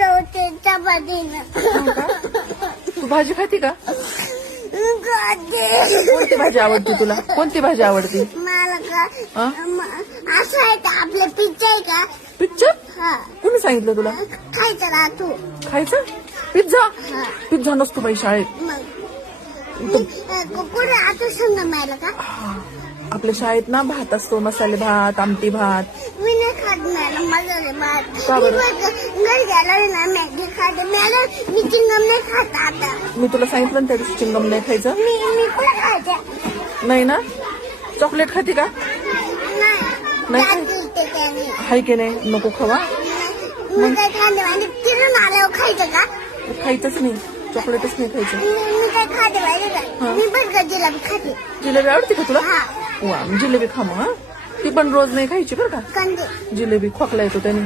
बनवते चपातीनं. तू भाजी खाती का? खाते. कोणती भाजी आवडते तुला? कोणती भाजी आवडते? मला का हा? असं आहे का आपलं पिझ्झा आहे का? पिक्चर? हा कोणी सांगितलं तुला खायचं ना तू. खायचं? पिझ्झा? हा पिझ्झा नसतो बाई शाळेत. मग कुठे आता संग मिळालं का? आपल्या शाळेत ना भात असतो, मसाले भात, आमटी भात. मी नाही खात मिळालं मसाले भात. का बरं? घरी गेलं ना मॅगी खाते मिळालं. मी चिंगम नाही खात आता. मी तुला सांगितलं ना त्या दिवशी चिंगम नाही खायचं. मी कुठे खायचं? नाही ना? चॉकलेट खाती का? नाही त्यात खात? दिलते त्याने. हाय की नाही? नको खावा. मी काय खाते आणि फिरून आल्यावर खायचं का? खायचंच नाही, चॉकलेटच नाही खायचं. मी काय खाते माहिती हा. का? मी पण का जिलेबी खाते. जिलेबी आवडते का तुला? हा वा, जिलेबी खा मग. ती पण रोज नाही खायची बरं का. कंदी. जिलेबी खोकला येतो त्याने.